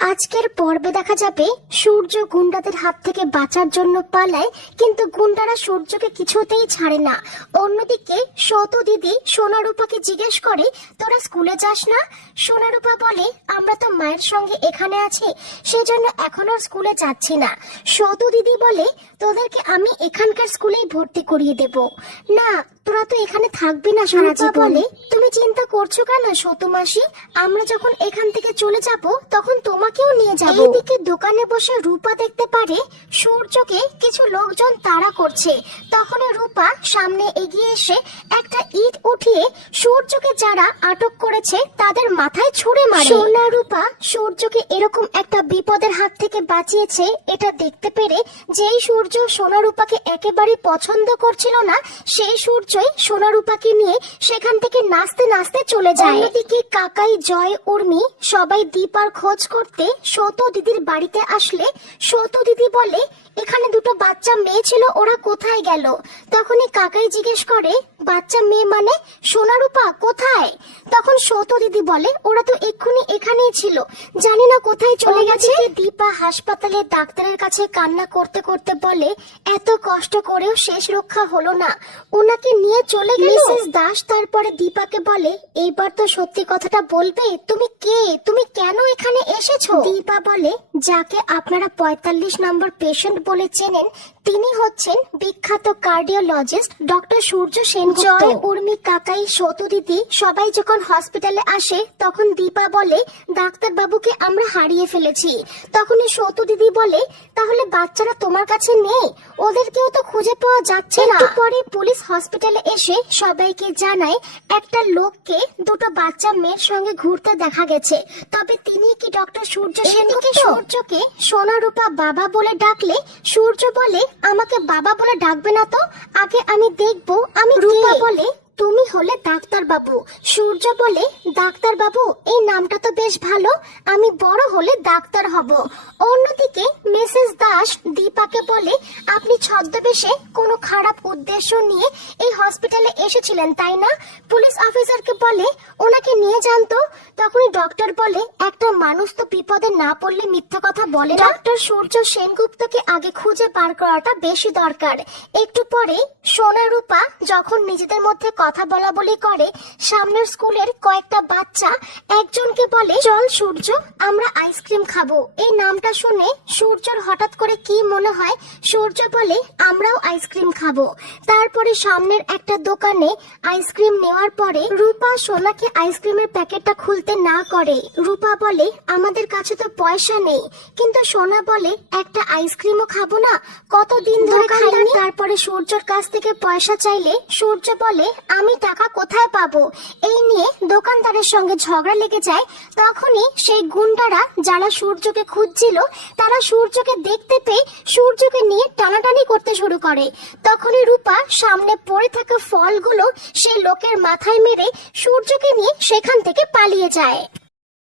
আজকের পর্বে দেখা যাবে সূর্য গুন্ডাদের হাত থেকে বাঁচার জন্য পালায়, কিন্তু গুন্ডারা সূর্যকে কিছুতেই ছাড়ে না। অন্যদিকে শত দিদি সোনারূপাকে জিজ্ঞেস করে, তোরা স্কুলে যাস না? সোনারূপা বলে, আমরা তো মায়ের সঙ্গে এখানে আছি, সেজন্য এখন আর স্কুলে যাচ্ছি না। শত দিদি বলে, তোদেরকে আমি এখানকার স্কুলেই ভর্তি করিয়ে দেব। না তোরা তো এখানে থাকবি না সারা বলে। তুমি চিন্তা করছ কেন শত মাসি? আমরা যখন এখান থেকে চলে যাব তখন তোমাকেও নিয়ে যাব। এইদিকে দোকানে বসে রূপা দেখতে পারে সূর্যকে কিছু লোকজন তাড়া করছে। তখন রূপা সামনে এগিয়ে এসে একটা ইট উঠিয়ে সূর্যকে যারা আটক করেছে তাদের মাথায় ছুড়ে মারে। সোনা রূপা সূর্যকে এরকম একটা বিপদের হাত থেকে বাঁচিয়েছে এটা দেখতে পেরে যেই সূর্য সোনা রূপাকে একেবারে পছন্দ করছিল না সেই সূর্যই সোনা রূপাকে নিয়ে সেখান থেকে নাচতে নাচতে চলে যায়। অন্যদিকে কাকাই জয় উর্মি সবাই দীপার খোঁজ করতে সত দিদির বাড়িতে আসলে সত দিদি বলে এখানে দুটো বাচ্চা মেয়ে ছিল ওরা কোথায় গেল? তখনই কাকাই জিজ্ঞেস করে বাচ্চা মেয়ে মানে সোনারূপা কোথায়? তখন সৌত দিদি বলে ওরা তো এক্ষুনি এখানেই ছিল জানি না কোথায় চলে গেছে। দীপা হাসপাতালে ডাক্তারের কাছে কান্না করতে করতে বলে এত কষ্ট করেও শেষ রক্ষা হলো না। ওনাকে নিয়ে চলে গেল? মিসেস দাস তারপরে দীপাকে বলে এইবার তো সত্যি কথাটা বলবে। তুমি কে? তুমি কেন এখানে এসেছ? দীপা বলে যাকে আপনারা পঁয়তাল্লিশ নম্বর পেশেন্ট বলে চেনেন তিনি হচ্ছেন বিখ্যাত কার্ডিওলজিস্ট ডক্টর সূর্য সেন জয় উর্মি কাকাই সতু দিদি সবাই যখন হসপিটালে আসে তখন দীপা বলে ডাক্তার বাবুকে আমরা হারিয়ে ফেলেছি। তখনই সতু দিদি বলে তাহলে বাচ্চারা তোমার কাছে নেই। ওদেরকেও তো খুঁজে পাওয়া যাচ্ছে না। পরে পুলিশ হসপিটালে এসে সবাইকে জানায় একটা লোককে দুটো বাচ্চা মেয়ের সঙ্গে ঘুরতে দেখা গেছে। তবে তিনি কি ডক্টর সূর্য সেনকে সূর্যকে সোনা রূপা বাবা বলে ডাকলে সূর্য বলে আমাকে বাবা বলে ডাকবে না তো? আগে আমি দেখব আমি রূপা। বলে তুমি হলে ডাক্তার বাবু সূর্য বলে ডাক্তার বাবু এই নামটা তো বেশ ভালো আমি বড় হলে ডাক্তার হব। অন্যদিকে মিসেস দাস দীপাকে বলে আপনি ছদ্মবেশে কোনো খারাপ উদ্দেশ্য নিয়ে এই হসপিটালে এসেছিলেন, তাই না? পুলিশ অফিসারকে বলে, ওনাকে নিয়ে যান তো। তখনই ডক্টর বলে, একটা মানুষ তো বিপদে না পড়লে মিথ্যা কথা বলে ডক্টর সূর্য সেনগুপ্তকে আগে খুঁজে বার করাটা বেশি দরকার। একটু পরে সোনা রূপা যখন নিজেদের মধ্যে কথা বলা বলি করে, সামনের স্কুলের কয়েকটা বাচ্চা একজনকে বলে, চল সূর্য, আমরা আইসক্রিম খাব। এই নামটা শুনে সূর্যর হঠাৎ করে কি মনে হয়? সূর্য বলে, আমরাও আইসক্রিম খাব। তারপরে সামনের একটা দোকানে আইসক্রিম নেওয়ার পরে রূপা সোনাকে আইসক্রিমের প্যাকেটটা খুলতে না করে। রূপা বলে আমাদের কাছে তো পয়সা নেই। কিন্তু সোনা বলে একটা আইসক্রিমও খাব না। কতদিন ধরে খাইনি? তারপরে সূর্যর কাছ থেকে পয়সা চাইলে সূর্য বলে আমি টাকা কোথায় পাবো? এই নিয়ে দোকানদারের সঙ্গে ঝগড়া লেগে যায়। তখনই সেই গুন্ডারা যারা সূর্যকে খুঁজছিল তারা সূর্যকে দেখতে পেয়ে সূর্যকে নিয়ে টানাটানি করতে শুরু করে। তখনই রূপা সামনে পড়ে থাকা ফলগুলো সেই লোকের মাথায় মেরে সূর্যকে নিয়ে সেখান থেকে পালিয়ে যায়।